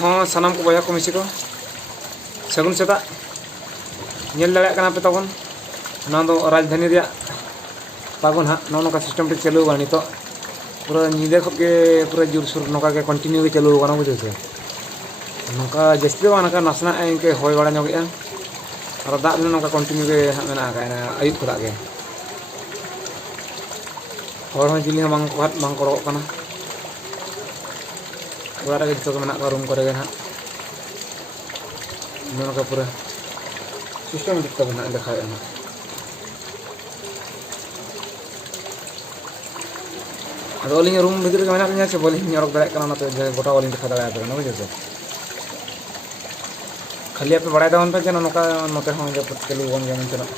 ᱦᱚᱸ ᱥᱟᱱᱟᱢ ᱠᱚ ᱵᱚᱭᱦᱟ ᱠᱚ ᱢᱤᱥᱤ ᱠᱚ ᱥᱟᱹᱜᱩᱱ ᱥᱮᱛᱟᱜ ᱧᱮᱞ ᱫᱟᱲᱮᱭᱟᱜ ᱠᱟᱱᱟ ᱯᱮ ᱛᱟᱵᱚᱱ ᱱᱚᱣᱟ ᱫᱚ ᱨᱟᱡᱽᱫᱷᱟᱱᱤ ᱨᱮᱭᱟᱜ ᱛᱟᱵᱚᱱ ᱦᱟᱸᱜ ᱱᱚᱜᱼᱚ ᱱᱚᱝᱠᱟ ᱥᱤᱥᱴᱮᱢ ᱛᱮ ᱪᱟᱹᱞᱩ ᱟᱠᱟᱱᱟ ᱱᱤᱛᱚᱜ ᱯᱩᱨᱟᱹ ᱧᱤᱫᱟᱹ ᱠᱷᱚᱱ ᱜᱮ ᱯᱩᱨᱟᱹ ᱡᱳᱨᱥᱳᱨ ᱱᱚᱝᱠᱟ ᱜᱮ ᱠᱚᱱᱴᱤᱱᱤᱭᱩ ᱜᱮ ᱪᱟᱹᱞᱩ ᱟᱠᱟᱱᱟ ᱵᱩᱡᱷᱟᱹᱣ ᱥᱮ ᱱᱚᱝᱠᱟ ᱡᱟᱹᱥᱛᱤ ᱫᱚ ᱵᱟᱝ ᱱᱚᱝᱠᱟ ᱱᱟᱥᱮᱱᱟᱜ ᱤᱱᱠᱟᱹ ᱦᱚᱭ ᱵᱟᱲᱟ ᱧᱚᱜᱮᱜᱼᱟ ᱟᱨ ᱫᱟᱜ ᱫᱤᱱ ᱱᱚᱝᱠᱟ ᱠᱚᱱᱴᱤᱱᱤᱭᱩ ᱜᱮ ᱦᱟᱸᱜ ᱢᱮᱱᱟᱜ ᱟᱠᱟᱫᱼᱟ ᱟᱹᱭᱩᱵ ᱠᱷᱚᱱᱟᱜ ᱜᱮ ᱦᱚᱲ ᱦᱚᱸ ᱪᱤᱞᱤ ᱦᱚᱸ ᱵᱟᱝ ᱠᱚ ᱚᱰᱚᱠᱚᱜ ᱠᱟᱱᱟ ᱚᱲᱟᱜ ᱨᱮᱜᱮ ᱡᱚᱛᱚ ᱜᱮ ᱢᱮᱱᱟᱜ ᱠᱚᱣᱟ ᱨᱩᱢ ᱠᱚᱨᱮ ᱜᱮ ᱦᱟᱸᱜ ᱱᱚᱝᱠᱟ ᱯᱩᱨᱟᱹ ᱥᱤᱥᱴᱮᱢᱮᱴᱤᱠ ᱛᱟᱵᱚᱱ ᱦᱟᱸᱜ ᱞᱮᱠᱷᱟᱭᱮᱫᱼᱟ ᱦᱟᱸᱜ ᱟᱫᱚ ᱟᱹᱞᱤᱧ ᱨᱩᱢ ᱵᱷᱤᱛᱨᱤ ᱨᱮᱜᱮ ᱢᱮᱱᱟᱜ ᱞᱤᱧᱟ ᱥᱮ ᱵᱟᱹᱞᱤᱧ ᱚᱰᱚᱠ ᱫᱟᱲᱮᱭᱟᱜ ᱠᱟᱱᱟ ᱚᱱᱟᱛᱮ ᱜᱚᱴᱟ ᱵᱟᱹᱞᱤᱧ ᱫᱮᱠᱷᱟᱣ ᱫᱟᱲᱮᱭᱟᱯᱮ ᱠᱟᱱᱟ ᱵᱩᱡᱷᱟᱹᱣ ᱥᱮ ᱠᱷᱟᱹᱞᱤ ᱟᱯᱮ ᱵᱟᱲᱟᱭ ᱛᱟᱵᱚᱱ ᱯᱮ ᱡᱮ ᱱᱚᱝᱠᱟ ᱱᱚᱛᱮ ᱦᱚᱸ ᱡᱟᱹᱯᱩᱫ ᱪᱟᱹᱞᱩ ᱟᱠᱟᱱ ᱜᱮᱭᱟ ᱢᱮᱱᱛᱮᱱᱟᱜ